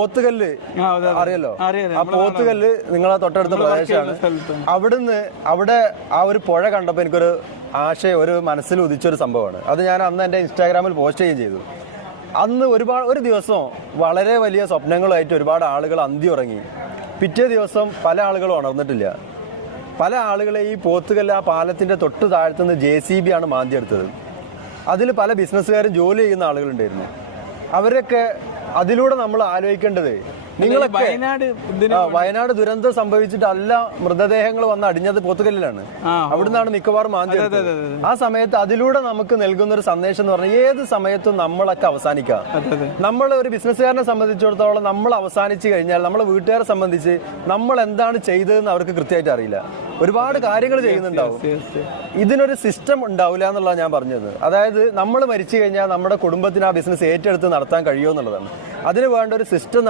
പോത്തുകല്ല് അറിയല്ലോ, ആ പോത്തുകല്ല് നിങ്ങളെ തൊട്ടടുത്ത പ്രദേശമാണ്. അവിടെ ആ ഒരു പുഴ കണ്ടപ്പോൾ എനിക്കൊരു ആശയം, ഒരു മനസ്സിൽ ഉദിച്ചൊരു സംഭവമാണ്. അത് ഞാൻ അന്ന് എൻ്റെ ഇൻസ്റ്റാഗ്രാമിൽ പോസ്റ്റ് ചെയ്യുകയും ചെയ്തു. അന്ന് ഒരു ദിവസം വളരെ വലിയ സ്വപ്നങ്ങളുമായിട്ട് ഒരുപാട് ആളുകൾ അന്തി ഉറങ്ങി. പിറ്റേ ദിവസം പല ആളുകളും ഉണർന്നിട്ടില്ല. പല ആളുകളെ ഈ പോത്തുകല്ല് ആ പാലത്തിൻ്റെ തൊട്ട് താഴത്തുനിന്ന് JCB ആണ് മാന്തിയെടുത്തത്. അതിൽ പല ബിസിനസ്സുകാരും ജോലി ചെയ്യുന്ന ആളുകളുണ്ടായിരുന്നു. അവരൊക്കെ അതിലൂടെ നമ്മൾ ആലോചിക്കേണ്ടത്, നിങ്ങളൊക്കെ വയനാട് ദുരന്തം സംഭവിച്ചിട്ടല്ല മൃതദേഹങ്ങൾ വന്ന് അടിഞ്ഞത് പോത്തുകല്ലിലാണ്. അവിടുന്നാണ് മിക്കവാറും മാന്തി. ആ സമയത്ത് അതിലൂടെ നമുക്ക് നൽകുന്ന ഒരു സന്ദേശം എന്ന് പറഞ്ഞാൽ ഏത് സമയത്തും നമ്മളൊക്കെ അവസാനിക്കാം. നമ്മൾ ഒരു ബിസിനസ്സുകാരനെ സംബന്ധിച്ചിടത്തോളം നമ്മൾ അവസാനിച്ചു കഴിഞ്ഞാൽ നമ്മളെ വീട്ടുകാരെ സംബന്ധിച്ച് നമ്മൾ എന്താണ് ചെയ്തതെന്ന് അവർക്ക് കൃത്യമായിട്ട് അറിയില്ല. ഒരുപാട് കാര്യങ്ങൾ ചെയ്യുന്നുണ്ടാവും. ഇതിനൊരു സിസ്റ്റം ഉണ്ടാവില്ല എന്നുള്ളതാണ് ഞാൻ പറഞ്ഞത്. അതായത് നമ്മൾ മരിച്ചു കഴിഞ്ഞാൽ നമ്മുടെ കുടുംബത്തിന് ആ ബിസിനസ് ഏറ്റെടുത്ത് നടത്താൻ കഴിയുമോ എന്നുള്ളതാണ്. അതിന് വേണ്ട ഒരു സിസ്റ്റം